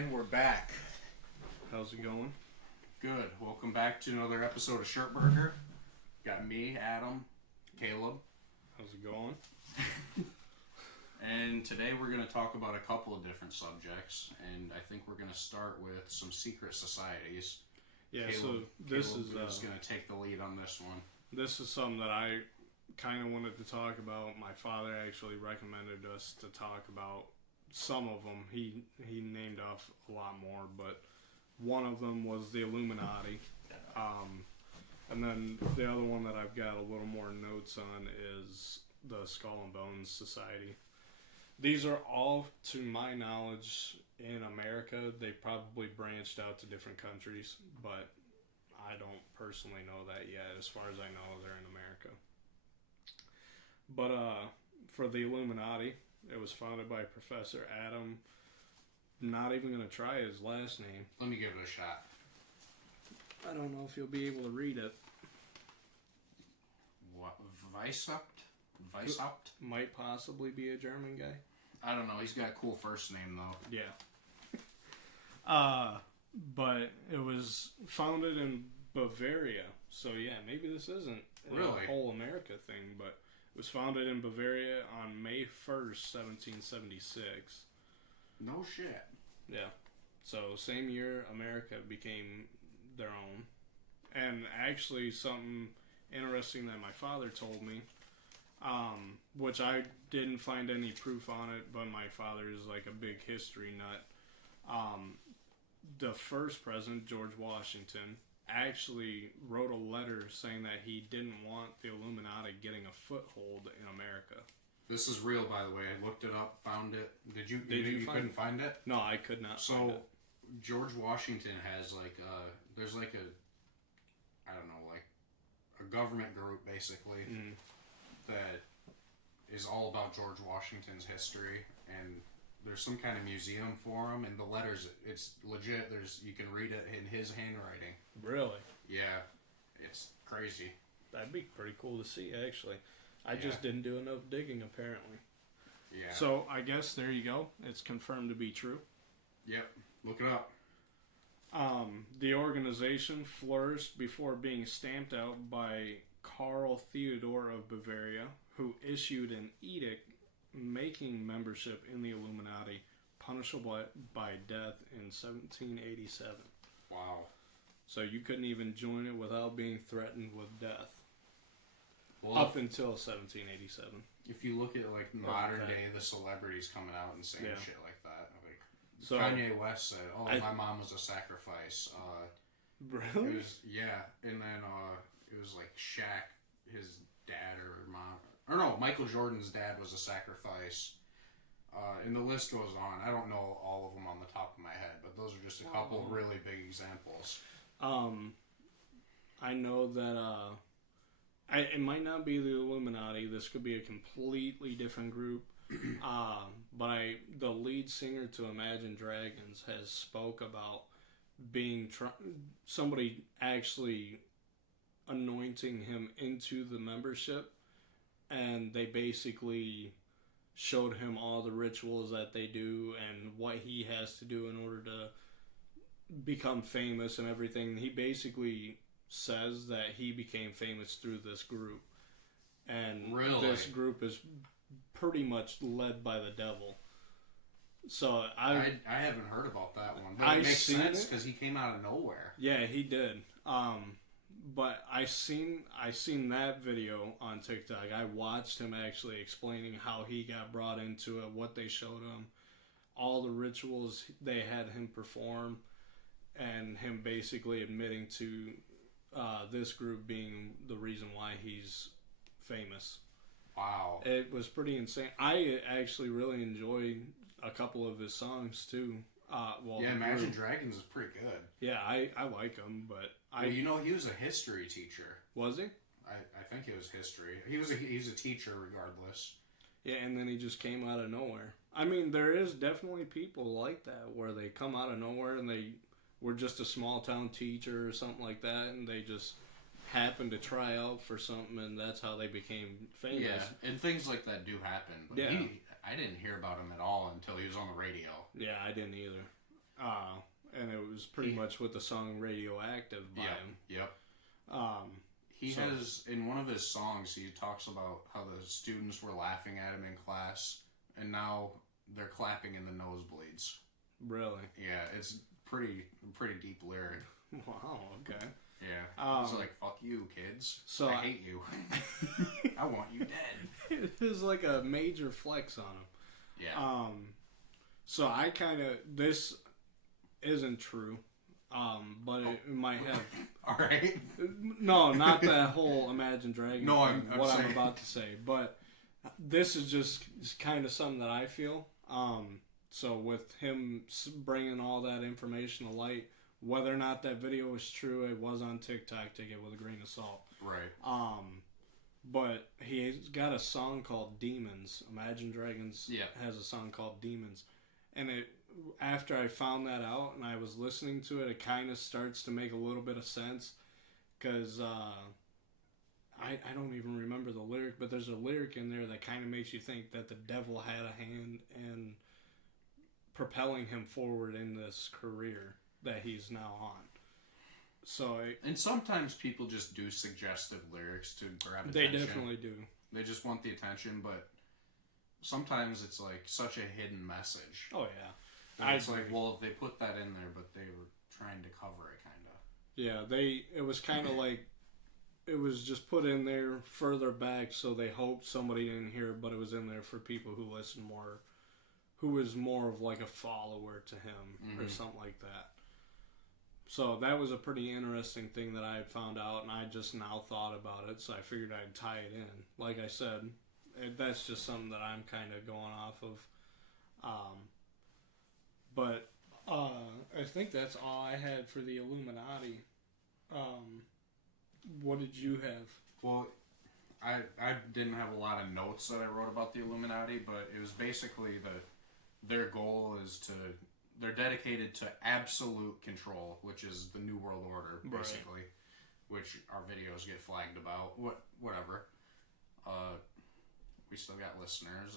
And we're back. How's it going? Good. Welcome back to another episode of ShirtBurger. Got me, Adam, Caleb. How's it going? And today we're going to talk about a couple of different subjects. And I think we're going to start with some secret societies. Yeah, Caleb this is is going to take the lead on this one. This is something that I kind of wanted to talk about. My father actually recommended us to talk about some of them. He named off a lot more, but one of them was the Illuminati. And then the other one that I've got a little more notes on is the Skull and Bones Society. These are all, to my knowledge, in America. They probably branched out to different countries, but I don't personally know that yet. As far as I know, they're in America. But for the Illuminati, it was founded by Professor Adam. Not even going to try his last name. Let me give it a shot. I don't know if you'll be able to read it. What? Weishaupt? Might possibly be a German guy. I don't know. He's got a cool first name, though. Yeah. But it was founded in Bavaria. So, yeah, maybe this isn't really a whole America thing, but it was founded in Bavaria on May 1st, 1776. No shit. Yeah. So, same year, America became their own. And actually, something interesting that my father told me, which I didn't find any proof on it, but my father is like a big history nut. The first president, George Washington, actually wrote a letter saying that he didn't want the Illuminati getting a foothold in America. This is real, by the way. I looked it up, found it. Did you couldn't find it? No, I could not find it. So, George Washington has there's a government group, basically, that is all about George Washington's history, and there's some kind of museum for him, and the letters, it's legit. You can read it in his handwriting. Really? Yeah, it's crazy. That'd be pretty cool to see, actually. I just didn't do enough digging, apparently. Yeah. So, I guess there you go. It's confirmed to be true. Yep. Look it up. The organization flourished before being stamped out by Karl Theodor of Bavaria, who issued an edict making membership in the Illuminati punishable by death in 1787. Wow. So you couldn't even join it without being threatened with death. Well, up until 1787. If you look at modern day, the celebrities coming out and saying shit like that. So, Kanye West said, my mom was a sacrifice. Really? It was, yeah. And then it was like Shaq, his dad or mom. Or no, Michael Jordan's dad was a sacrifice. And the list goes on. I don't know all of them on the top of my head, but those are just a couple of really big examples. I know that it might not be the Illuminati. This could be a completely different group. But the lead singer to Imagine Dragons has spoke about being somebody actually anointing him into the membership, and they basically showed him all the rituals that they do and what he has to do in order to become famous and everything. He basically says that he became famous through this group, and this group is pretty much led by the devil. So I haven't heard about that one, but it makes sense because he came out of nowhere. Yeah, he did. But I seen that video on TikTok. I watched him actually explaining how he got brought into it, what they showed him, all the rituals they had him perform, and him basically admitting to this group being the reason why he's famous. Wow. It was pretty insane. I actually really enjoyed a couple of his songs too. Imagine Dragons is pretty good. Yeah, I like him, but he was a history teacher. Was he? I think it was history. He was a teacher regardless. Yeah, and then he just came out of nowhere. I mean, there is definitely people like that where they come out of nowhere and they were just a small town teacher or something like that, and they just happened to try out for something, and that's how they became famous. Yeah, and things like that do happen. But I didn't hear about him at all until he was on the radio. Yeah, I didn't either. And it was pretty much with the song Radioactive by him. Yep. He has, in one of his songs, he talks about how the students were laughing at him in class, and now they're clapping in the nosebleeds. Really? Yeah, it's pretty deep lyric. Wow, okay. Yeah. It's like, fuck you, kids. So I hate you. I want you dead. It is like a major flex on him. Yeah. So I kind of, this isn't true, but it might have. All right. No, not that whole Imagine Dragons. No, thing, I'm what saying. I'm about to say, but this is just kind of something that I feel. So with him bringing all that information to light, whether or not that video was true, it was on TikTok. Take it with a grain of salt. Right. But he's got a song called Demons. Imagine Dragons has a song called Demons. And after I found that out and I was listening to it, it kind of starts to make a little bit of sense. Because I don't even remember the lyric, but there's a lyric in there that kind of makes you think that the devil had a hand in propelling him forward in this career that he's now on. So and sometimes people just do suggestive lyrics to grab They attention. definitely do. They just want the attention, but sometimes it's like such a hidden message. Oh yeah, It's like, well, they put that in there, but they were trying to cover it, kind of. Yeah, it was kind of like it was just put in there further back, so they hoped somebody didn't hear it, but it was in there for people who listen more, who was more of like a follower to him or something like that. So that was a pretty interesting thing that I had found out, and I just now thought about it, so I figured I'd tie it in. Like I said, that's just something that I'm kind of going off of. But I think that's all I had for the Illuminati. What did you have? Well, I didn't have a lot of notes that I wrote about the Illuminati, but it was basically their goal is they're dedicated to absolute control, which is the New World Order, basically, which our videos get flagged about. Whatever. We still got listeners,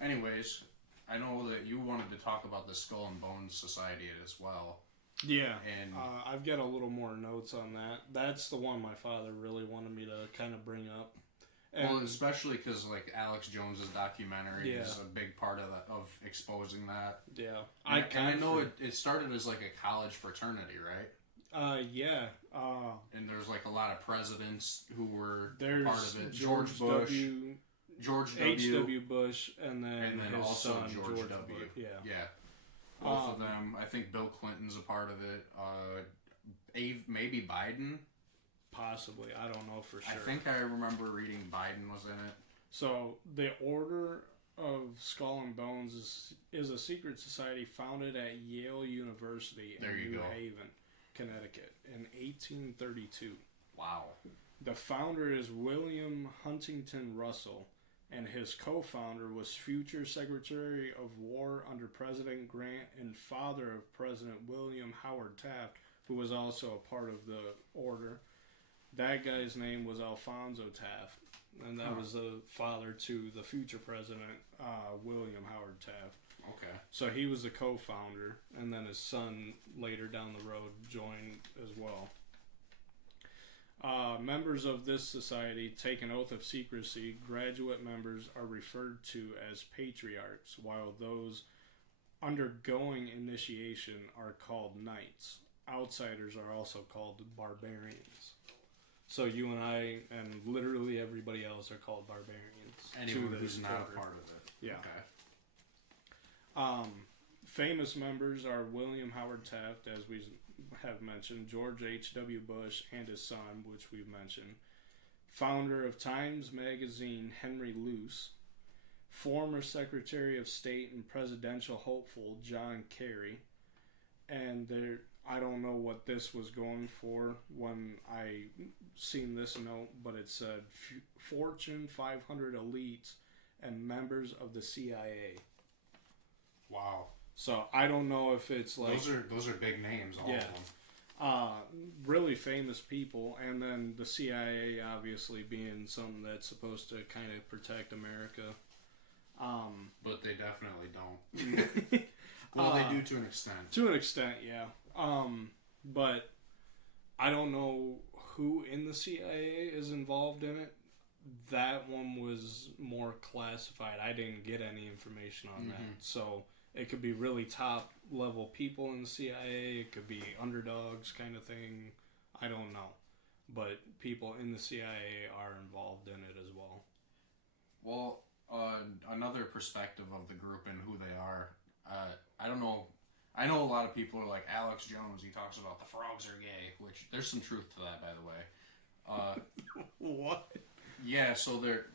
and anyways, I know that you wanted to talk about the Skull and Bones Society as well. Yeah, and I've got a little more notes on that. That's the one my father really wanted me to kind of bring up. And well, especially because like Alex Jones's documentary is a big part of exposing that. Yeah, I know it started as like a college fraternity, right? Yeah. And there's like a lot of presidents who were there's part of it. George Bush, W. George W. H.W. Bush, and then his also son, George W. Bush. Yeah. Both of them. I think Bill Clinton's a part of it. Maybe Biden. Possibly. I don't know for sure. I think I remember reading Biden was in it. So, the Order of Skull and Bones is a secret society founded at Yale University in New Haven, Connecticut in 1832. Wow. The founder is William Huntington Russell, and his co-founder was future Secretary of War under President Grant and father of President William Howard Taft, who was also a part of the order. That guy's name was Alfonso Taft, and that was the father to the future president, William Howard Taft. Okay. So he was the co-founder, and then his son later down the road joined as well. Members of this society take an oath of secrecy. Graduate members are referred to as patriarchs, while those undergoing initiation are called knights. Outsiders are also called barbarians. So you and I and literally everybody else are called barbarians. Anyone who's not a part of it. Yeah. Okay. Famous members are William Howard Taft, as we have mentioned, George H.W. Bush and his son, which we've mentioned, founder of Times Magazine, Henry Luce, former Secretary of State and presidential hopeful, John Kerry, and I don't know what this was going for when I seen this note, but it said Fortune 500 elites and members of the CIA. Wow. So I don't know if it's like those are big names, all of them. Really famous people, and then the CIA obviously being something that's supposed to kind of protect America. But they definitely don't. Well, they do to an extent. To an extent, yeah. But I don't know who in the CIA is involved in it. That one was more classified. I didn't get any information on that. So it could be really top level people in the CIA. It could be underdogs kind of thing. I don't know. But people in the CIA are involved in it as well. Well, another perspective of the group and who they are, I don't know. I know a lot of people are like, Alex Jones, he talks about the frogs are gay, which there's some truth to that, by the way. What? Yeah, so they're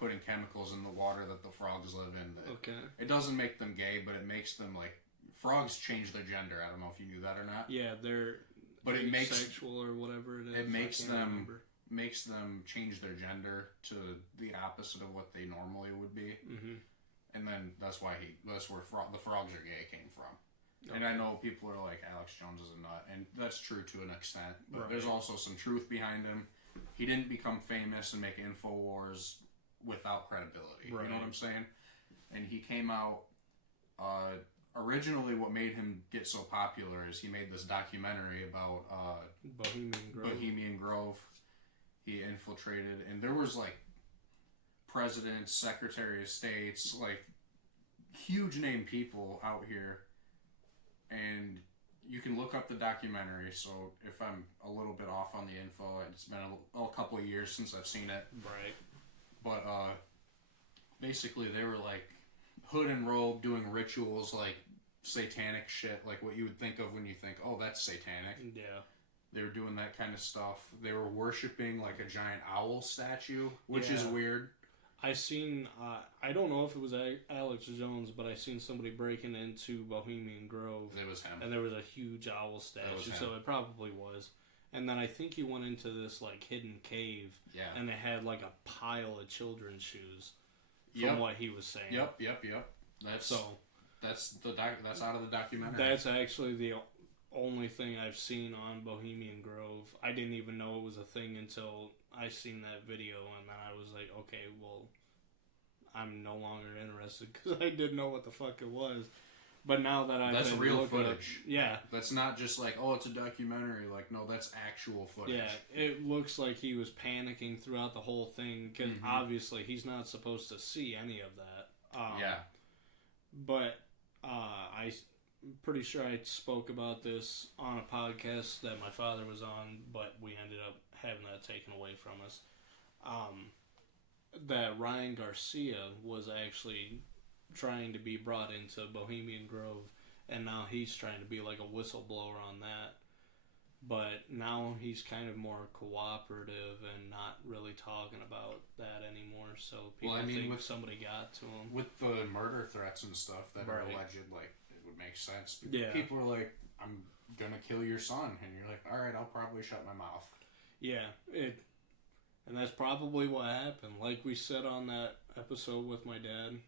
putting chemicals in the water that the frogs live in. Okay. It doesn't make them gay, but it makes them, like, frogs change their gender. I don't know if you knew that or not. Yeah, they're asexual or whatever it is. It makes them change their gender to the opposite of what they normally would be. Mm-hmm. And then that's where the frogs are gay came from. Okay. And I know people are like, Alex Jones is a nut, and that's true to an extent. But there's also some truth behind him. He didn't become famous and make InfoWars without credibility. Right. You know what I'm saying? And he came out... originally, what made him get so popular is he made this documentary about Bohemian Grove. He infiltrated, and there was like presidents, secretary of states, like huge name people out here, and you can look up the documentary. So if I'm a little bit off on the info, it's been a couple of years since I've seen it. Right. But basically, they were like hood and robe doing rituals like satanic shit, like what you would think of when you think, oh, that's satanic. Yeah. They were doing that kind of stuff. They were worshiping like a giant owl statue, which is weird. I seen, I don't know if it was Alex Jones, but I seen somebody breaking into Bohemian Grove. It was him. And there was a huge owl statue, so it probably was. And then I think he went into this like hidden cave, and they had like a pile of children's shoes, from what he was saying. Yep. That's out of the documentary. That's actually the only thing I've seen on Bohemian Grove. I didn't even know it was a thing until I seen that video, and then I was like, okay, well, I'm no longer interested because I didn't know what the fuck it was. But now that I've that's been real looking footage. That's not just like, oh, it's a documentary. Like, no, that's actual footage. Yeah, it looks like he was panicking throughout the whole thing because obviously he's not supposed to see any of that. But I'm pretty sure I spoke about this on a podcast that my father was on, but we ended up having that taken away from us. That Ryan Garcia was actually trying to be brought into Bohemian Grove, and now he's trying to be like a whistleblower on that. But now he's kind of more cooperative and not really talking about that anymore. So people think somebody got to him. With the murder threats and stuff that are alleged, like, it would make sense. Yeah. People are like, I'm gonna kill your son. And you're like, alright, I'll probably shut my mouth. Yeah, and that's probably what happened. Like we said on that episode with my dad,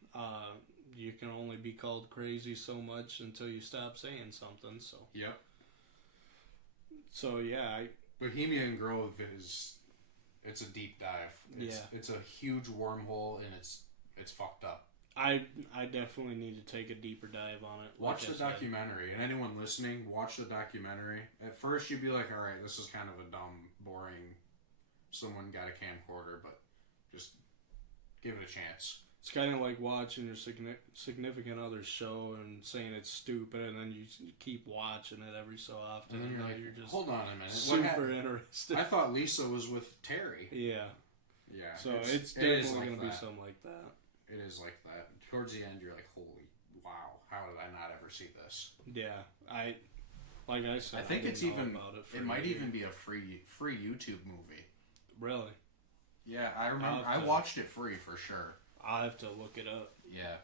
you can only be called crazy so much until you stop saying something. So yep. So yeah, Bohemian Grove it's a deep dive. It's a huge wormhole, and it's fucked up. I definitely need to take a deeper dive on it. Watch the documentary, and anyone listening, watch the documentary. At first, you'd be like, all right, this is kind of a dumb, boring, someone got a camcorder, but just give it a chance. It's kind of like watching your significant other's show and saying it's stupid, and then you keep watching it every so often, and you're, like, you're just hold on a minute, super interested. I thought Lisa was with Terry. Yeah. So it's definitely going to be something like that. It is like that. Towards the end, you're like, holy wow, how did I not ever see this? Yeah, I said, I think it's even about it might even be a free YouTube movie. Really? Yeah, I remember I watched it free for sure. I'll have to look it up. Yeah.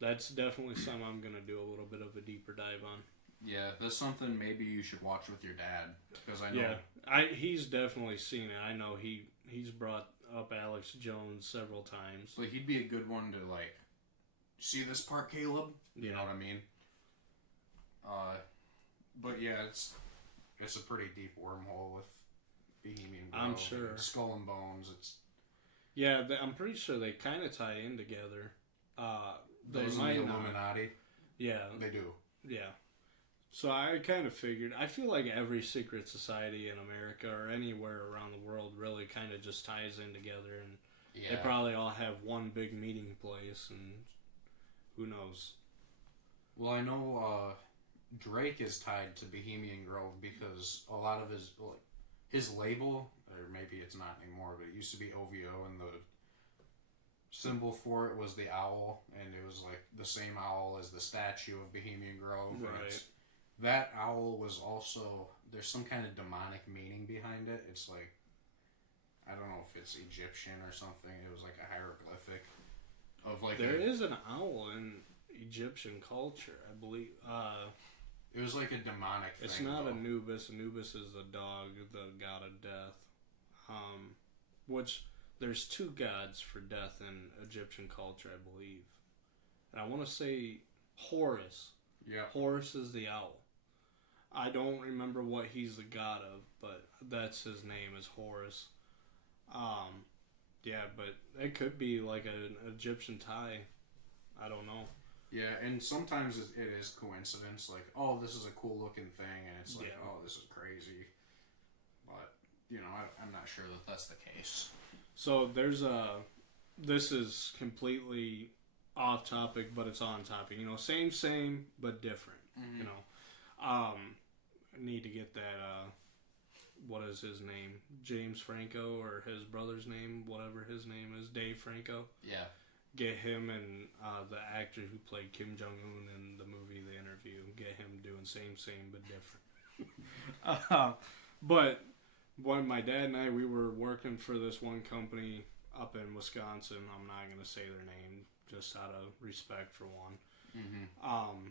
That's definitely something I'm going to do a little bit of a deeper dive on. Yeah, that's something maybe you should watch with your dad, because I know. Yeah, he's definitely seen it. I know he's brought up Alex Jones several times. So he'd be a good one to, like, see this part, Caleb? You know what I mean? But yeah, it's a pretty deep wormhole with Bohemian Grove. I'm sure. Skull and Bones. Yeah, I'm pretty sure they kind of tie in together. Those in the Illuminati. Yeah. They do. Yeah. So I kind of figured, I feel like every secret society in America or anywhere around the world really kind of just ties in together, and they probably all have one big meeting place, and who knows. Well, I know Drake is tied to Bohemian Grove because a lot of his label, or maybe it's not anymore, but it used to be OVO, and the symbol for it was the owl, and it was like the same owl as the statue of Bohemian Grove. Right. That owl was also, there's some kind of demonic meaning behind it. It's like, I don't know if it's Egyptian or something. It was like a hieroglyphic of like there is an owl in Egyptian culture, I believe. It was like a demonic thing. It's not Anubis. Anubis is the dog, the god of death. Which there's two gods for death in Egyptian culture, I believe. And I want to say Horus. Yeah. Horus is the owl. I don't remember what he's the god of, but that's his name is Horus. Yeah, but it could be like an Egyptian tie. I don't know. Yeah, and sometimes it is coincidence. Like, oh, this is a cool looking thing, and it's like, oh, this is crazy. But, I'm not sure that that's the case. So there's this is completely off topic, but it's on topic. Same, but different. Mm-hmm. I need to get that, what is his name? James Franco, or his brother's name, whatever his name is, Dave Franco. Yeah. Get him and the actor who played Kim Jong-un in the movie The Interview. Get him doing same, but different. But when my dad and I, we were working for this one company up in Wisconsin. I'm not going to say their name, just out of respect for one. Mm-hmm.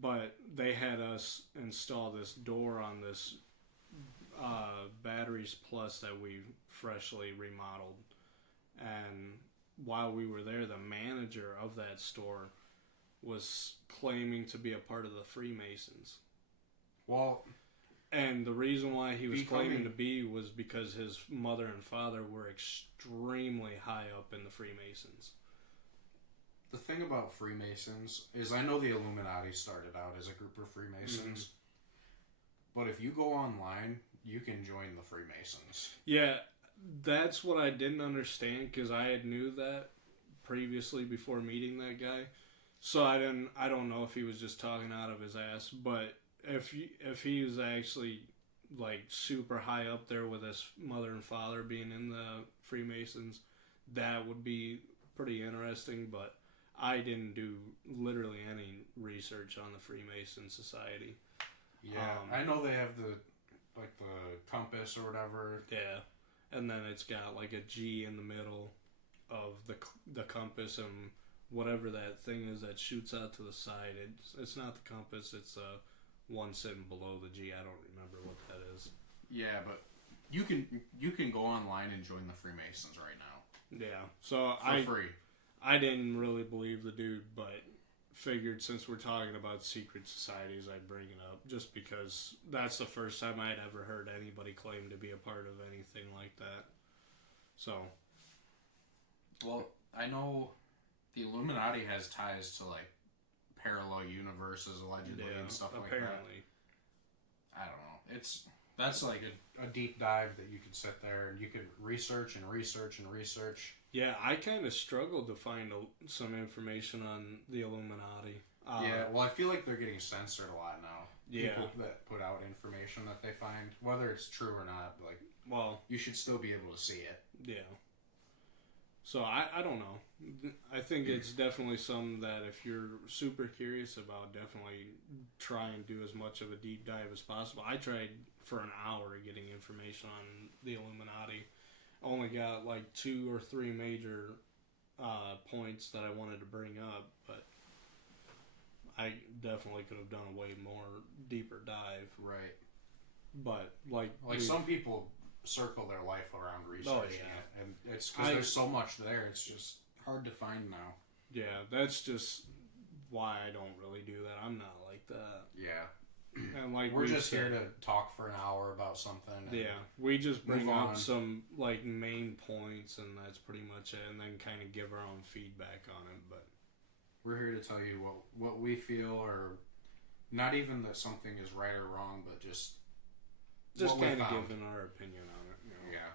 But they had us install this door on this Batteries Plus that we freshly remodeled. And while we were there, the manager of that store was claiming to be a part of the Freemasons. Well, and the reason why he was claiming to be was because his mother and father were extremely high up in the Freemasons. The thing about Freemasons is, I know the Illuminati started out as a group of Freemasons, but if you go online, you can join the Freemasons. Yeah, that's what I didn't understand, because I had knew that previously before meeting that guy. So I don't know if he was just talking out of his ass, but if he was actually like super high up there with his mother and father being in the Freemasons, that would be pretty interesting. But I didn't do literally any research on the Freemason Society. Yeah, I know they have the compass or whatever. Yeah, and then it's got like a G in the middle of the compass, and whatever that thing is that shoots out to the side. It's not the compass. It's one sitting below the G. I don't remember what that is. Yeah, but you can go online and join the Freemasons right now. Yeah, so for free. I didn't really believe the dude, but figured since we're talking about secret societies, I'd bring it up, just because that's the first time I'd ever heard anybody claim to be a part of anything like that. So, well, I know the Illuminati has ties to like parallel universes allegedly and stuff like that. I don't know. That's like a deep dive that you could sit there and you could research and research and research. Yeah, I kind of struggled to find some information on the Illuminati. Yeah, well, I feel like they're getting censored a lot now. Yeah. People that put out information that they find, whether it's true or not, you should still be able to see it. Yeah. So I don't know. I think it's definitely something that if you're super curious about, definitely try and do as much of a deep dive as possible. I tried for an hour getting information on the Illuminati. Only got like 2 or 3 major points that I wanted to bring up, but I definitely could have done a way more deeper dive. Right. But like some people circle their life around researching it, and it's because there's so much there. It's just hard to find now. Yeah, that's just why I don't really do that. I'm not like that. Yeah. And like we're just here to talk for an hour about something. Yeah, we just bring up some like main points, and that's pretty much it. And then kind of give our own feedback on it. But We're here to tell you what we feel, or not even that something is right or wrong, but just kind of giving our opinion on it. Yeah.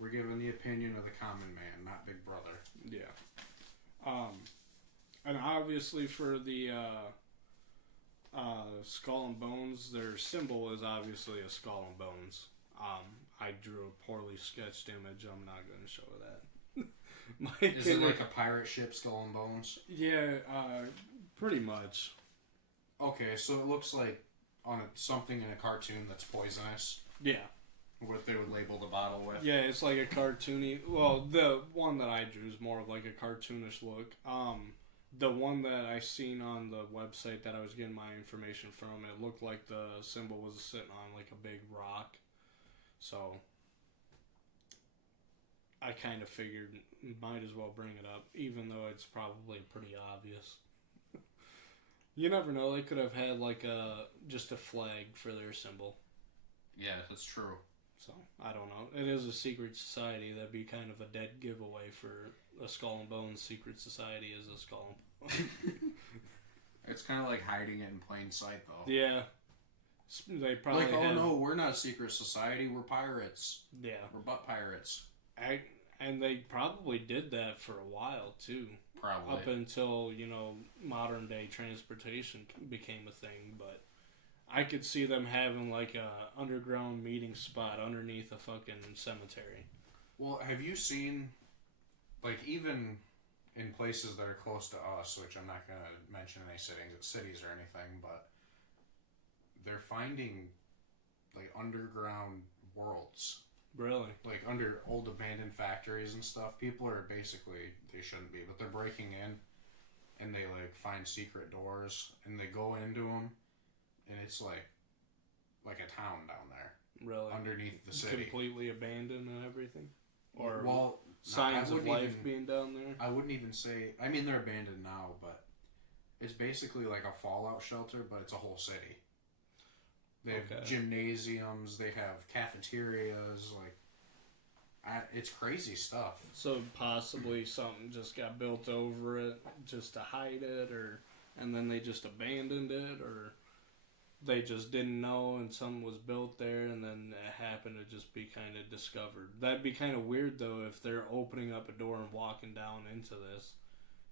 We're giving the opinion of the common man, not Big Brother. Yeah. And obviously for the Skull and Bones, their symbol is obviously a skull and bones. I drew a poorly sketched image. I'm not going to show that. Is it like a pirate ship, Skull and Bones? Yeah, pretty much. Okay, so it looks like something in a cartoon that's poisonous. Yeah. What they would label the bottle with. Yeah, it's like a cartoony... Well, the one that I drew is more of like a cartoonish look. The one that I seen on the website that I was getting my information from, it looked like the symbol was sitting on like a big rock. So, I kind of figured might as well bring it up, even though it's probably pretty obvious. You never know, they could have had like just a flag for their symbol. Yeah, that's true. So, I don't know. It is a secret society. That'd be kind of a dead giveaway for a Skull and Bones secret society is a Skull and Bones. It's kind of like hiding it in plain sight, though. Yeah. They probably no, we're not a secret society. We're pirates. Yeah. We're butt pirates. And they probably did that for a while, too. Probably. Up until, modern day transportation became a thing, but... I could see them having like a underground meeting spot underneath a fucking cemetery. Well, have you seen, like, even in places that are close to us, which I'm not going to mention any cities or anything, but they're finding, like, underground worlds. Really? Like, under old abandoned factories and stuff. People are basically, they shouldn't be, but they're breaking in, and they, like, find secret doors, and they go into them. And it's like a town down there. Really? Underneath the city. Completely abandoned and everything? Or well, signs of life being down there? I wouldn't even say... I mean, they're abandoned now, but it's basically like a fallout shelter, but it's a whole city. They have gymnasiums, they have cafeterias, it's crazy stuff. So possibly something just got built over it just to hide it, and then they just abandoned it, or... They just didn't know and something was built there and then it happened to just be kind of discovered. That'd be kind of weird though if they're opening up a door and walking down into this.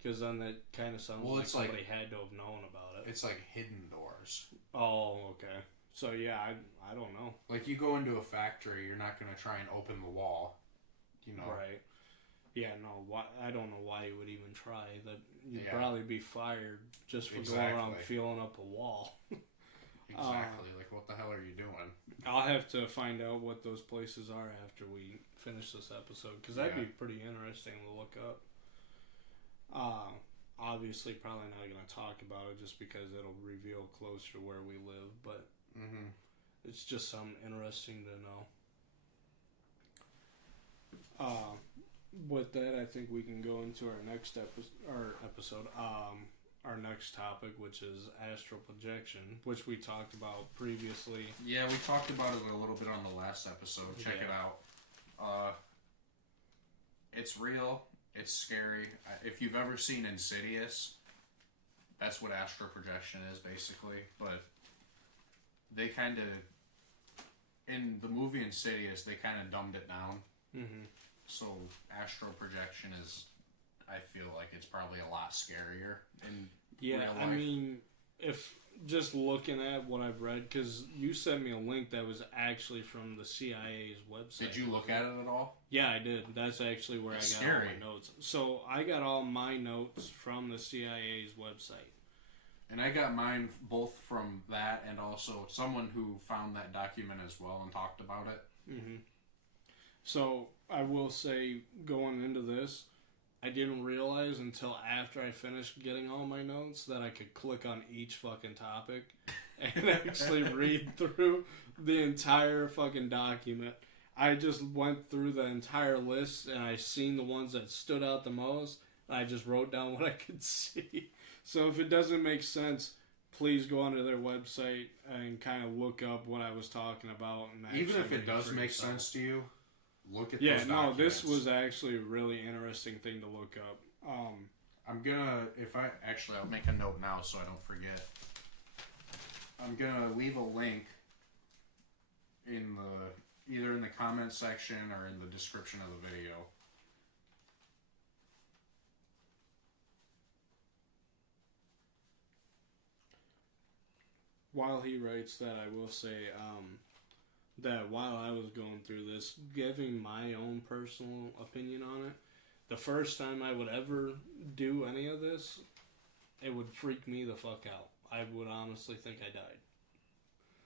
Because then that kind of sounds like somebody had to have known about it. It's like hidden doors. Oh, okay. So yeah, I don't know. Like you go into a factory, you're not going to try and open the wall. Right. Yeah, no, I don't know why you would even try. That you'd probably be fired just for going around feeling up a wall. Exactly. Like, what the hell are you doing? I'll have to find out what those places are after we finish this episode, because that'd be pretty interesting to look up. Obviously, probably not going to talk about it just because it'll reveal closer to where we live, but it's just something interesting to know. With that, I think we can go into our next episode. Our next topic, which is Astral Projection, which we talked about previously. Yeah, we talked about it a little bit on the last episode. Check it out. It's real. It's scary. If you've ever seen Insidious, that's what Astral Projection is, basically. But they kind of... In the movie Insidious, they kind of dumbed it down. Mm-hmm. So Astral Projection is... I feel like it's probably a lot scarier in real life. I mean, if just looking at what I've read, because you sent me a link that was actually from the CIA's website. Did you look at it at all? Yeah, I did. That's actually where I got all my notes. So I got all my notes from the CIA's website. And I got mine both from that and also someone who found that document as well and talked about it. Mm-hmm. So I will say, going into this, I didn't realize until after I finished getting all my notes that I could click on each fucking topic and actually read through the entire fucking document. I just went through the entire list and I seen the ones that stood out the most. And I just wrote down what I could see. So if it doesn't make sense, please go onto their website and kind of look up what I was talking about. And even if it does make sense to you, look at those documents. This was actually a really interesting thing to look up. I'm gonna, I'll make a note now so I don't forget. I'm gonna leave a link either in the comment section or in the description of the video. While he writes that, I will say that while I was going through this, giving my own personal opinion on it, the first time I would ever do any of this, it would freak me the fuck out. I would honestly think I died.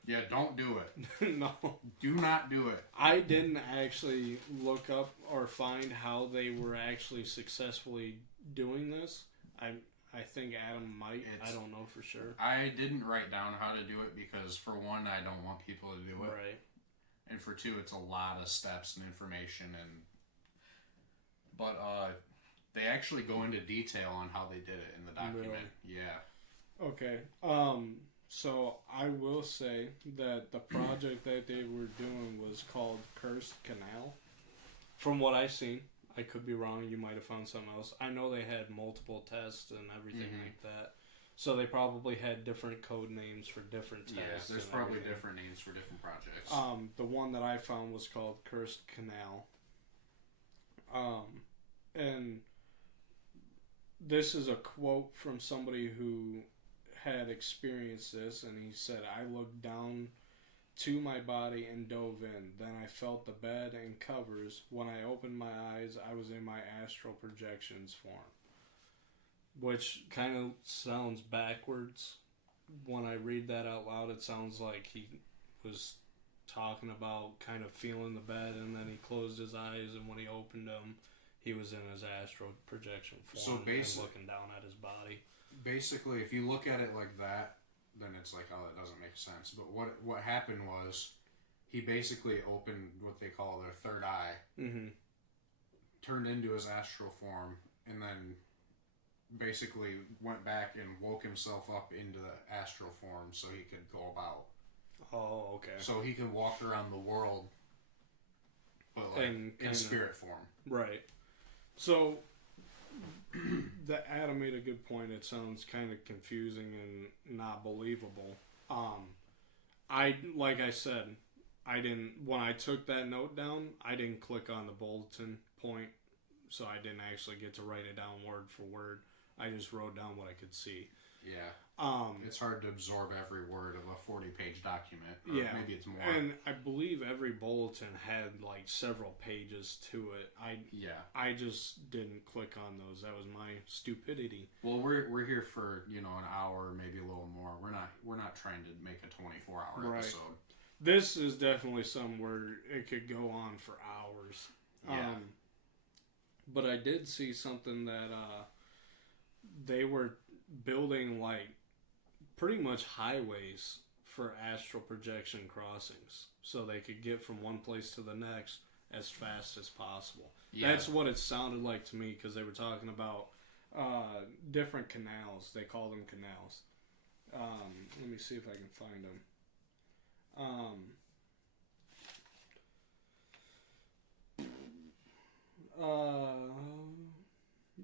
Yeah, don't do it. No. Do not do it. I didn't actually look up or find how they were actually successfully doing this. I think Adam might. I don't know for sure. I didn't write down how to do it because, for one, I don't want people to do it. Right. And for two, it's a lot of steps and information. But they actually go into detail on how they did it in the document. Really? Yeah. Okay. So I will say that the project that they were doing was called Cursed Canal. From what I've seen. I could be wrong. You might have found something else. I know they had multiple tests and everything like that. So they probably had different code names for different tests. Yeah, there's probably different names for different projects. The one that I found was called Cursed Canal. And this is a quote from somebody who had experienced this, and he said, "I looked down to my body and dove in. Then I felt the bed and covers. When I opened my eyes, I was in my astral projections form." Which kind of sounds backwards. When I read that out loud, it sounds like he was talking about kind of feeling the bed, and then he closed his eyes, and when he opened them, he was in his astral projection form and looking down at his body. Basically, if you look at it like that, then it's like, oh, that doesn't make sense. But what happened was, he basically opened what they call their third eye, turned into his astral form, and then basically went back and woke himself up into the astral form so he could go about. Oh, okay. So he could walk around the world, but like in spirit form. Right. So Adam made a good point. It sounds kind of confusing and not believable. Like I said, when I took that note down, I didn't click on the bulletin point, so I didn't actually get to write it down word for word. I just wrote down what I could see. Yeah. It's hard to absorb every word of a 40-page document. Or maybe it's more. And I believe every bulletin had like several pages to it. I just didn't click on those. That was my stupidity. Well, we're here for, an hour, maybe a little more. We're not trying to make a 24-hour episode. This is definitely something where it could go on for hours. Yeah. But I did see something that they were building like pretty much highways for astral projection crossings so they could get from one place to the next as fast as possible. Yeah. That's what it sounded like to me, because they were talking about different canals. They call them canals. Let me see if I can find them.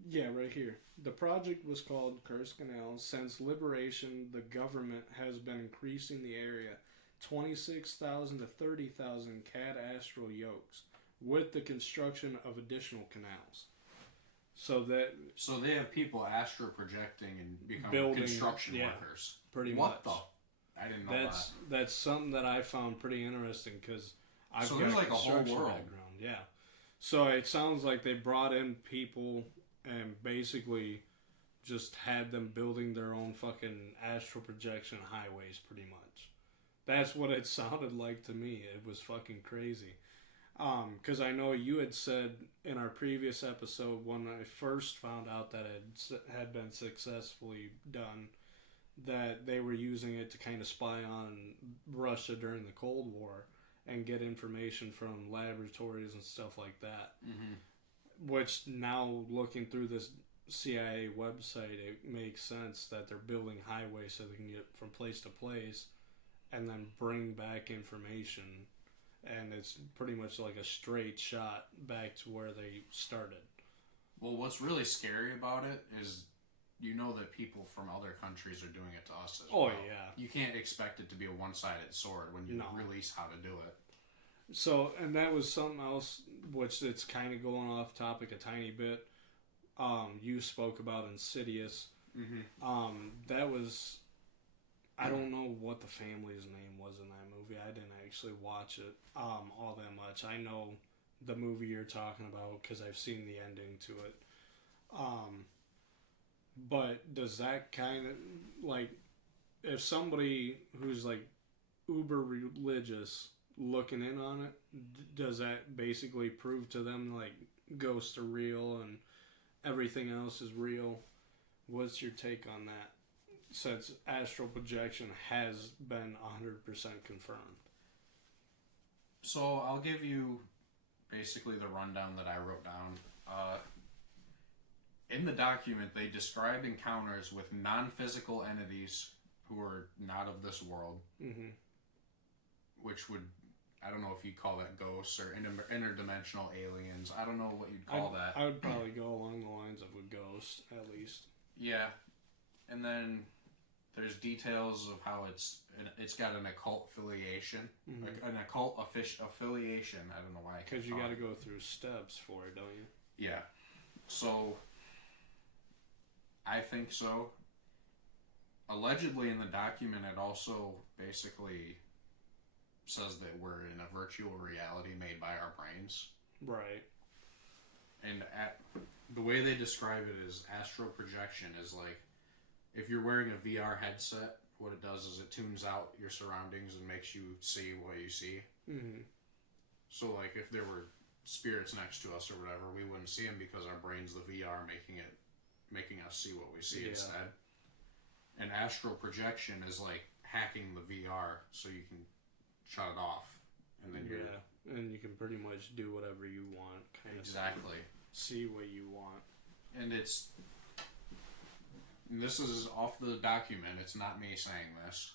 Yeah, right here. The project was called Cursed Canal. Since liberation, the government has been increasing the area 26,000 to 30,000 CAD astral yokes with the construction of additional canals. So they have people astral projecting and becoming construction workers. Pretty much. I didn't know that. That's something that I found pretty interesting, because I've got there's like a whole world. Background. Yeah. So it sounds like they brought in people and basically just had them building their own fucking astral projection highways, pretty much. That's what it sounded like to me. It was fucking crazy. Because I know you had said in our previous episode, when I first found out that it had been successfully done, that they were using it to kind of spy on Russia during the Cold War and get information from laboratories and stuff like that. Mm-hmm. Which now, looking through this CIA website, it makes sense that they're building highways so they can get from place to place and then bring back information. And it's pretty much like a straight shot back to where they started. Well, what's really scary about it is you know that people from other countries are doing it to us as well. Oh, yeah. You can't expect it to be a one-sided sword when you release how to do it. So, and that was something else, which it's kind of going off topic a tiny bit. You spoke about Insidious. Mm-hmm. That was... I don't know what the family's name was in that movie. I didn't actually watch it all that much. I know the movie you're talking about because I've seen the ending to it. But does that kind of, like, if somebody who's, like, uber religious looking in on it, does that basically prove to them, like, ghosts are real and everything else is real? What's your take on that? Since Astral Projection has been 100% confirmed. So I'll give you basically the rundown that I wrote down. In the document, they describe encounters with non-physical entities who are not of this world, which would, I don't know if you'd call that ghosts or interdimensional aliens. I don't know what you'd call that. I would probably go along the lines of a ghost, at least. Yeah. And then there's details of how it's got an occult affiliation. An occult affiliation. I don't know why. Because you got to go through steps for it, don't you? Yeah. So, I think so. Allegedly in the document, it also basically says that we're in a virtual reality made by our brains. Right. And the way they describe it is astral projection is like, if you're wearing a VR headset, what it does is it tunes out your surroundings and makes you see what you see. Mm-hmm. So, like, if there were spirits next to us or whatever, we wouldn't see them because our brain's the VR making us see what we see instead. And astral projection is like hacking the VR so you can shut it off, and then and you can pretty much do whatever you want. Exactly. See what you want. And this is off the document. It's not me saying this.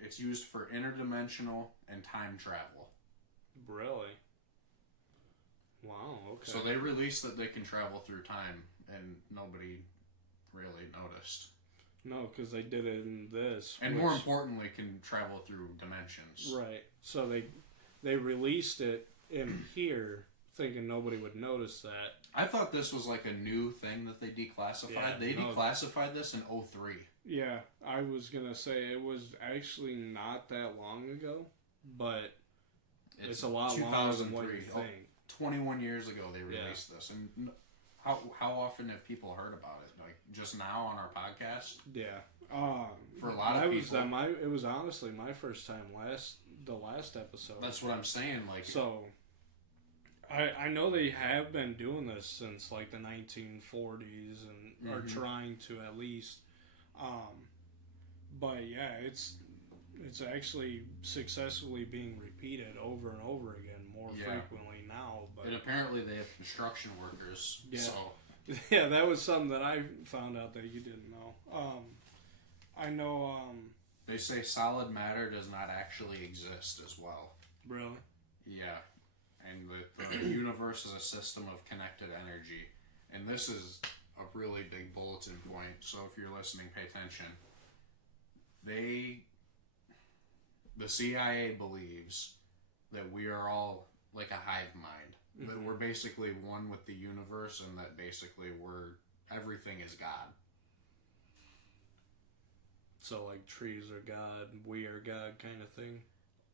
It's used for interdimensional and time travel. Really? Wow, okay. So they released that they can travel through time, and nobody really noticed. No, because they did it in this. And more importantly, can travel through dimensions. Right. So they released it in here, thinking nobody would notice that. I thought this was like a new thing that they declassified. Yeah, they declassified this in 2003. Yeah, I was going to say it was actually not that long ago, but it's a lot longer than what you think. 21 years ago they released this. And how often have people heard about it? Like, just now on our podcast? Yeah. For a lot of people. It was honestly my first time the last episode. That's what I'm saying. Like, so, I know they have been doing this since, like, the 1940s and are trying to at least. But, yeah, it's actually successfully being repeated over and over again more frequently now. But and apparently they have construction workers. Yeah. So. Yeah, that was something that I found out that you didn't know. I know... they say solid matter does not actually exist as well. Really? Yeah. And the universe is a system of connected energy. And this is a really big bulletin point, so if you're listening, pay attention. The CIA believes that we are all like a hive mind. Mm-hmm. That we're basically one with the universe, and that basically everything is God. So like trees are God, we are God kind of thing?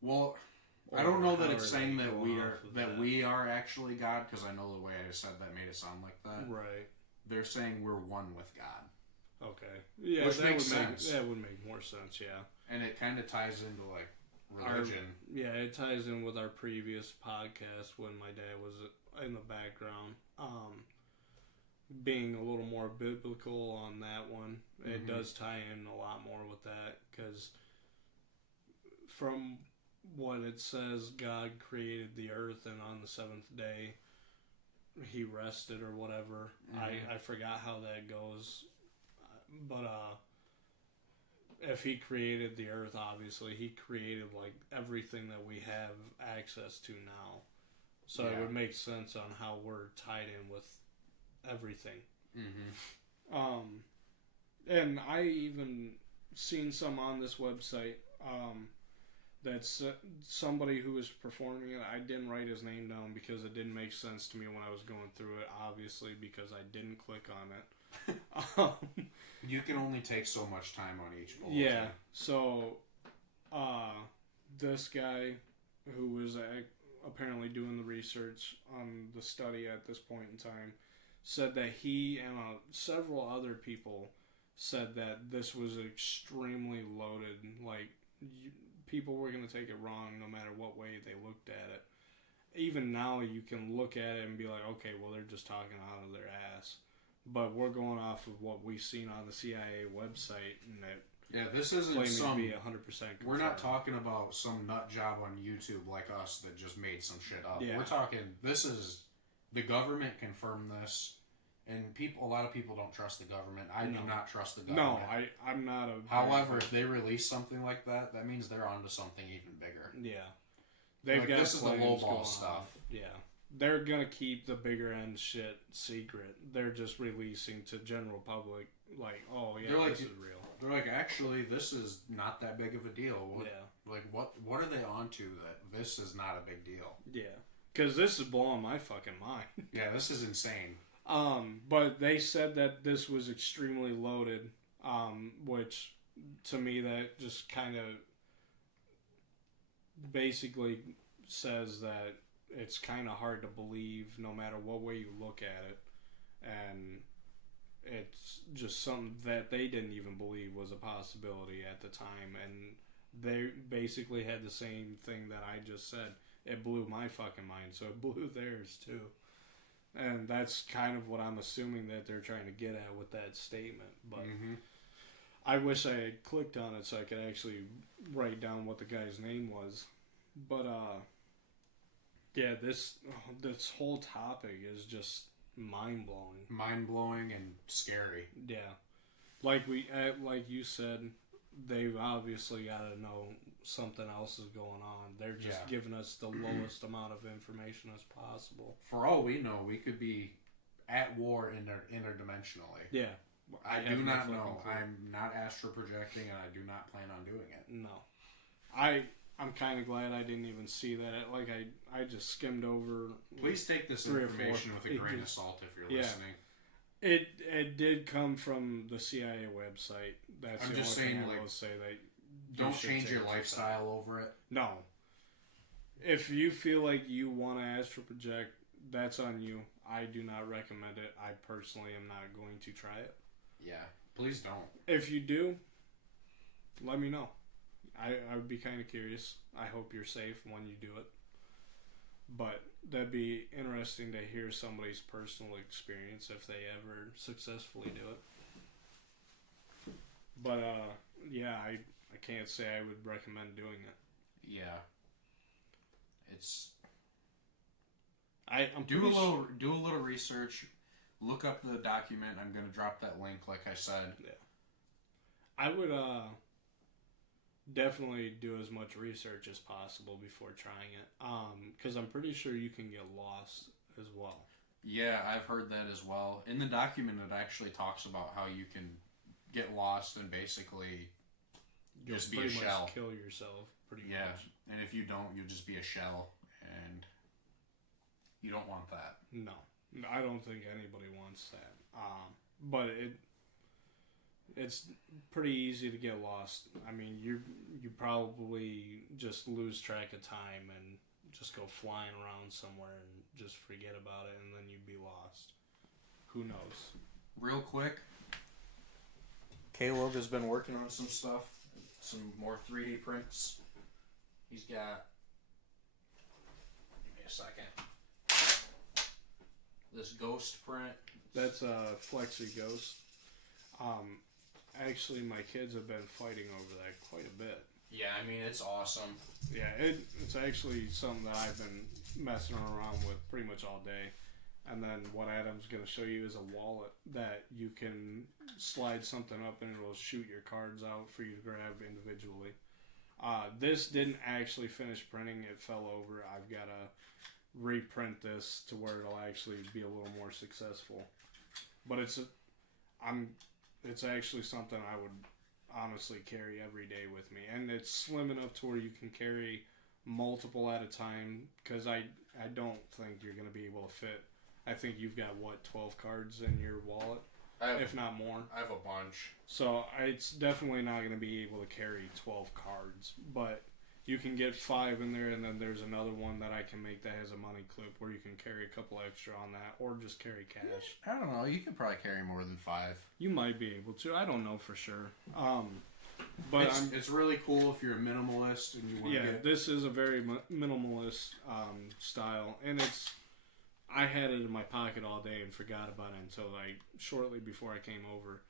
Well, I don't know that it's saying that we are actually God, because I know the way I said that made it sound like that. Right. They're saying we're one with God. Okay. Yeah, which makes sense. That would make more sense, yeah. And it kind of ties into like religion. It ties in with our previous podcast when my dad was in the background. Being a little more biblical on that one, it does tie in a lot more with that, because from what it says, God created the earth, and on the seventh day he rested or whatever. I forgot how that goes, but if he created the earth, obviously he created like everything that we have access to now, so it would make sense on how we're tied in with everything. Mm-hmm. And I even seen some on this website that's somebody who was performing it. I didn't write his name down because it didn't make sense to me when I was going through it, obviously, because I didn't click on it. You can only take so much time on each bulletin. Yeah, so this guy who was apparently doing the research on the study at this point in time said that he and several other people said that this was extremely loaded. Like, people were going to take it wrong no matter what way they looked at it. Even now, you can look at it and be like, okay, well, they're just talking out of their ass. But we're going off of what we've seen on the CIA website, and that this isn't some. To be 100% confirmed. We're not talking about some nut job on YouTube like us that just made some shit up. Yeah. We're talking. This is the government confirmed this, and a lot of people don't trust the government. I do not trust the government. No, I'm not a. However, if they release something like that, that means they're onto something even bigger. Yeah, they've got this is the lowball stuff. On. Yeah. They're gonna keep the bigger end shit secret. They're just releasing to general public, like, oh yeah, this is real. They're like, actually, this is not that big of a deal. What are they onto that this is not a big deal? Yeah, because this is blowing my fucking mind. Yeah, this is insane. But they said that this was extremely loaded, which to me that just kind of basically says that it's kind of hard to believe no matter what way you look at it, and it's just something that they didn't even believe was a possibility at the time, and they basically had the same thing that I just said. It blew my fucking mind, so it blew theirs too. And that's kind of what I'm assuming that they're trying to get at with that statement, but I wish I had clicked on it so I could actually write down what the guy's name was. But yeah, this whole topic is just mind-blowing. Mind-blowing and scary. Yeah. Like you said, they've obviously got to know something else is going on. They're just giving us the lowest amount of information as possible. For all we know, we could be at war interdimensionally. Yeah. I do not know. I'm not astral projecting, and I do not plan on doing it. No. I'm kind of glad I didn't even see that. I just skimmed over. Please take this information with a grain of salt if you're listening. It did come from the CIA website. That's I'm the just only saying, thing I will say that. Don't change your lifestyle over it. No. If you feel like you want to astral project, that's on you. I do not recommend it. I personally am not going to try it. Yeah, please don't. If you do, let me know. I would be kind of curious. I hope you're safe when you do it. But that'd be interesting to hear somebody's personal experience if they ever successfully do it. But yeah, I can't say I would recommend doing it. Yeah. It's I'm do a little research, look up the document. I'm going to drop that link like I said. Yeah. I would definitely do as much research as possible before trying it, because I'm pretty sure you can get lost as well. Yeah, I've heard that as well. In the document, it actually talks about how you can get lost and basically just be a shell. Much kill yourself, pretty much. Yeah, and if you don't, you'll just be a shell, and you don't want that. No, I don't think anybody wants that. But it's pretty easy to get lost. I mean, you probably just lose track of time and just go flying around somewhere and just forget about it, and then you'd be lost. Who knows? Real quick, Caleb has been working on some stuff, some more 3D prints. He's got, give me a second, this ghost print. That's a Flexi Ghost. Actually, my kids have been fighting over that quite a bit. Yeah, I mean, it's awesome. Yeah, it's actually something that I've been messing around with pretty much all day. And then what Adam's going to show you is a wallet that you can slide something up and it'll shoot your cards out for you to grab individually. This didn't actually finish printing. It fell over. I've got to reprint this to where it'll actually be a little more successful. but it's actually something I would honestly carry every day with me, and it's slim enough to where you can carry multiple at a time, because I don't think you're going to be able to fit. I think you've got 12 cards in your wallet, if not more. I have a bunch. So it's definitely not going to be able to carry 12 cards, but you can get 5 in there, and then there's another one that I can make that has a money clip where you can carry a couple extra on that, or just carry cash. I don't know. You could probably carry more than 5. You might be able to. I don't know for sure. But it's really cool if you're a minimalist and you want to get... this is a very minimalist style, and I had it in my pocket all day and forgot about it until shortly before I came over.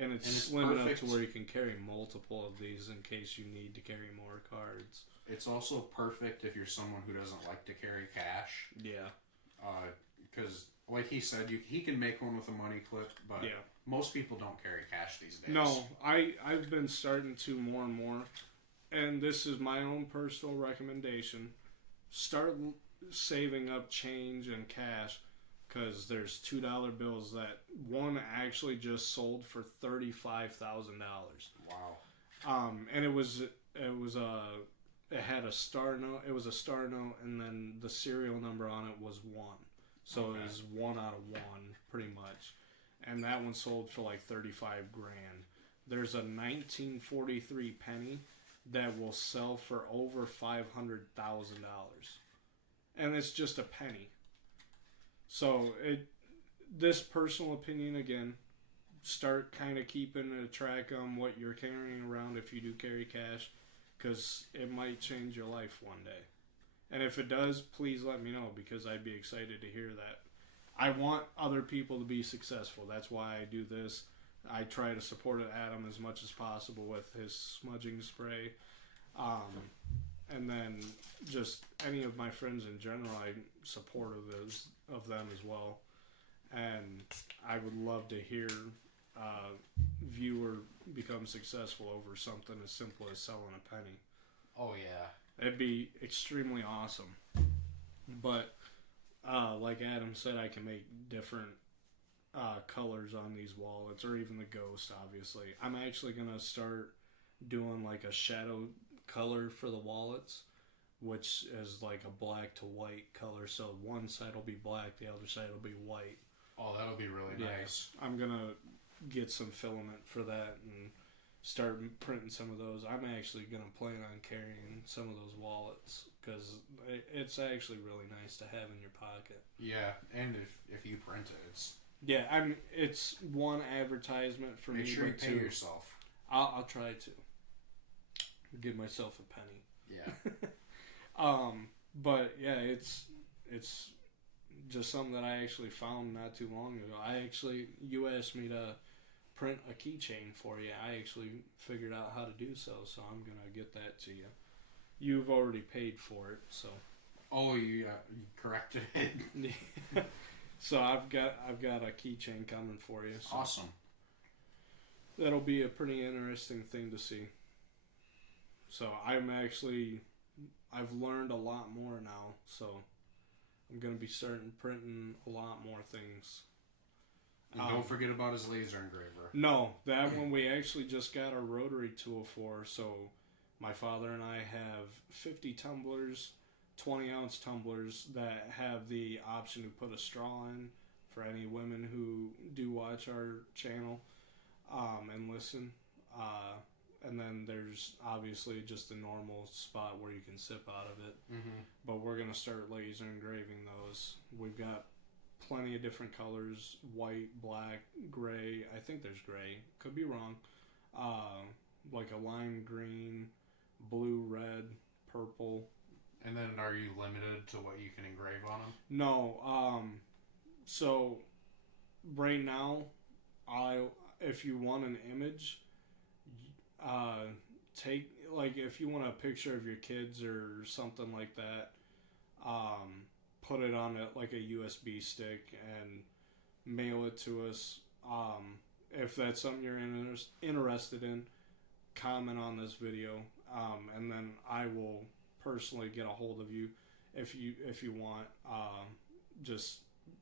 And it's slim enough to where you can carry multiple of these in case you need to carry more cards. It's also perfect if you're someone who doesn't like to carry cash. Yeah. Because, like he said, he can make one with a money clip, but most people don't carry cash these days. No, I've been starting to more and more, and this is my own personal recommendation. Start saving up change and cash, because there's $2 bills that one actually just sold for $35,000. Wow. And it had a star note. It was a star note, and then the serial number on it was 1. So It was 1 out of 1, pretty much. And that one sold for like $35,000. There's a 1943 penny that will sell for over $500,000. And it's just a penny. So this personal opinion, again, start kind of keeping a track on what you're carrying around if you do carry cash, because it might change your life one day. And if it does, please let me know, because I'd be excited to hear that. I want other people to be successful. That's why I do this. I try to support Adam as much as possible with his smudging spray. And then just any of my friends in general, I'm supportive of them as well. And I would love to hear viewer become successful over something as simple as selling a penny. Oh, yeah. It'd be extremely awesome. But like Adam said, I can make different colors on these wallets, or even the ghost, obviously. I'm actually going to start doing like a shadow color for the wallets, which is like a black to white color. So one side will be black, the other side will be white. Oh, that'll be really nice. I'm going to get some filament for that and start printing some of those. I'm actually going to plan on carrying some of those wallets, because it's actually really nice to have in your pocket. Yeah, and if you print it, it's... Yeah, it's one advertisement for me. Make sure you pay yourself. I'll try to give myself a penny. Yeah. But yeah, it's just something that I actually found not too long ago. You asked me to print a keychain for you. I actually figured out how to do so I'm gonna get that to you. You've already paid for it, so. Oh, you corrected it. So I've got a keychain coming for you. So awesome. That'll be a pretty interesting thing to see. So I've learned a lot more now, so I'm going to be starting printing a lot more things. And don't forget about his laser engraver. No, that one we actually just got a rotary tool for, so my father and I have 50 tumblers, 20-ounce tumblers that have the option to put a straw in for any women who do watch our channel and listen. And then there's obviously just a normal spot where you can sip out of it. Mm-hmm. But we're going to start laser engraving those. We've got plenty of different colors: white, black, gray. I think there's gray. Could be wrong. Like a lime green, blue, red, purple. And then are you limited to what you can engrave on them? No. So right now, if you want an image, take, like, if you want a picture of your kids or something like that, put it on like a USB stick and mail it to us. If that's something you're interested in, comment on this video, and then I will personally get a hold of you if you want. Just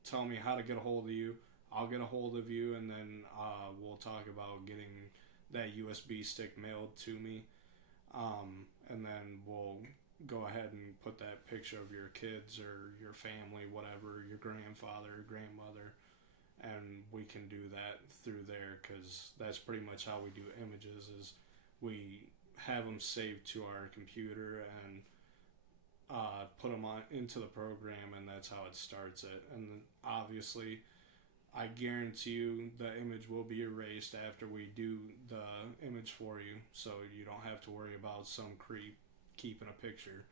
tell me how to get a hold of you. I'll get a hold of you, and then we'll talk about getting that USB stick mailed to me. And then we'll go ahead and put that picture of your kids or your family, whatever, your grandfather, grandmother, and we can do that through there, because that's pretty much how we do images, is we have them saved to our computer and put them into the program, and that's how it starts it. And then obviously, I guarantee you the image will be erased after we do the image for you, so you don't have to worry about some creep keeping a picture,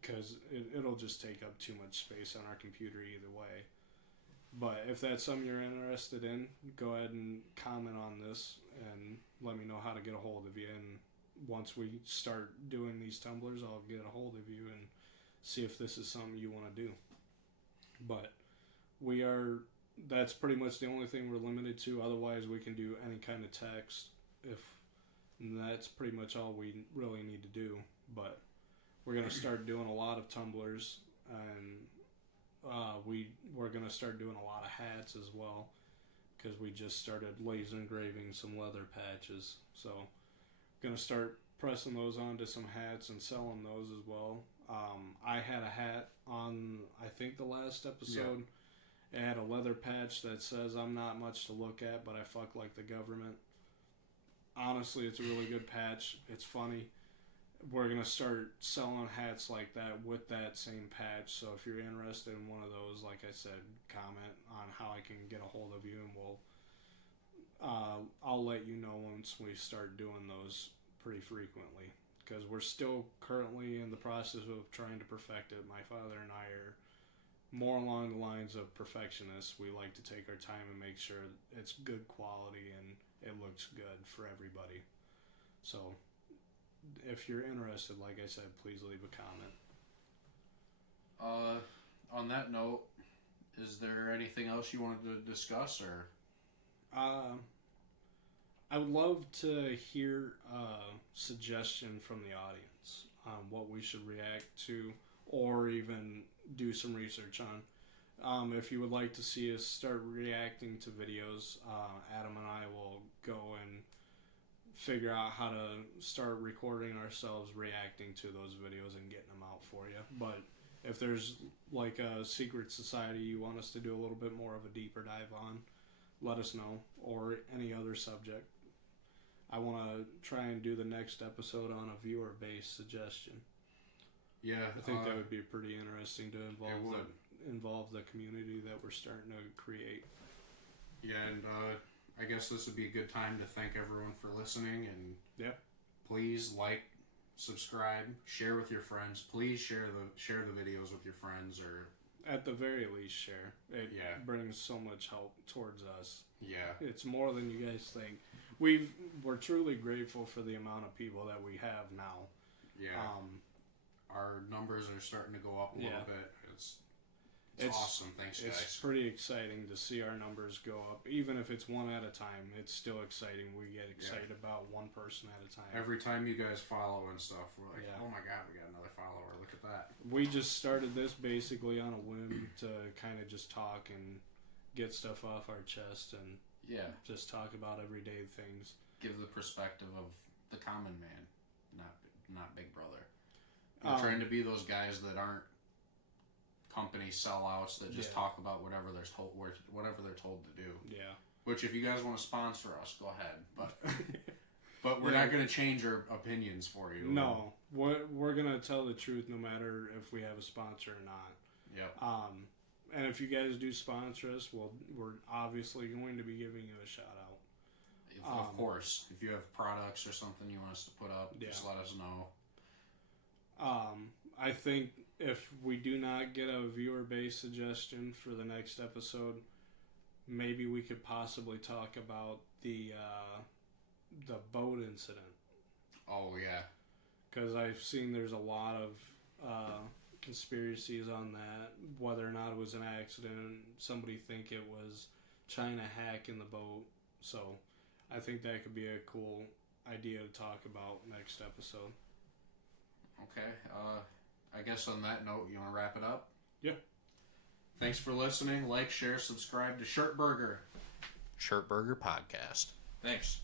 because it'll just take up too much space on our computer either way. But if that's something you're interested in, go ahead and comment on this and let me know how to get a hold of you. And once we start doing these tumblers, I'll get a hold of you and see if this is something you want to do. But that's pretty much the only thing we're limited to. Otherwise, we can do any kind of text. And that's pretty much all we really need to do. But we're going to start doing a lot of tumblers, and we're going to start doing a lot of hats as well, because we just started laser engraving some leather patches. So going to start pressing those onto some hats and selling those as well. I had a hat on, I think, the last episode. Yeah. It had a leather patch that says, "I'm not much to look at, but I fuck like the government." Honestly, it's a really good patch. It's funny. We're going to start selling hats like that with that same patch. So if you're interested in one of those, like I said, comment on how I can get a hold of you, and I'll let you know once we start doing those pretty frequently, because we're still currently in the process of trying to perfect it. My father and I are more along the lines of perfectionists. We like to take our time and make sure it's good quality and it looks good for everybody. So if you're interested, like I said, please leave a comment. On that note, is there anything else you wanted to discuss, or? I would love to hear a suggestion from the audience on what we should react to, or even do some research on. If you would like to see us start reacting to videos, Adam and I will go and figure out how to start recording ourselves reacting to those videos and getting them out for you. But if there's like a secret society you want us to do a little bit more of a deeper dive on, let us know, or any other subject. I want to try and do the next episode on a viewer-based suggestion. Yeah, I think that would be pretty interesting to involve the community that we're starting to create. Yeah, and I guess this would be a good time to thank everyone for listening, and please like, subscribe, share with your friends. Please share the videos with your friends, or at the very least share. It brings so much help towards us. Yeah, it's more than you guys think. We're truly grateful for the amount of people that we have now. Yeah. Our numbers are starting to go up a little bit. It's awesome. Thanks, guys. It's pretty exciting to see our numbers go up. Even if it's one at a time, it's still exciting. We get excited about one person at a time. Every time you guys follow and stuff, we're like, oh my God, we got another follower. Look at that. We just started this basically on a whim to kind of just talk and get stuff off our chest and just talk about everyday things. Give the perspective of the common man, not Big Brother. We're trying to be those guys that aren't company sellouts that just talk about whatever they're told to do. Yeah. Which, if you guys want to sponsor us, go ahead. But we're not going to change our opinions for you. No, we're going to tell the truth no matter if we have a sponsor or not. Yep. And if you guys do sponsor us, we're obviously going to be giving you a shout out. Of course, if you have products or something you want us to put up, just let us know. I think if we do not get a viewer-based suggestion for the next episode, maybe we could possibly talk about the boat incident. Oh, yeah. Because I've seen there's a lot of conspiracies on that, whether or not it was an accident. Somebody think it was China hacking the boat. So I think that could be a cool idea to talk about next episode. Okay. I guess on that note, you want to wrap it up? Yeah. Thanks for listening. Like, share, subscribe to ShirtBurger. ShirtBurger Podcast. Thanks.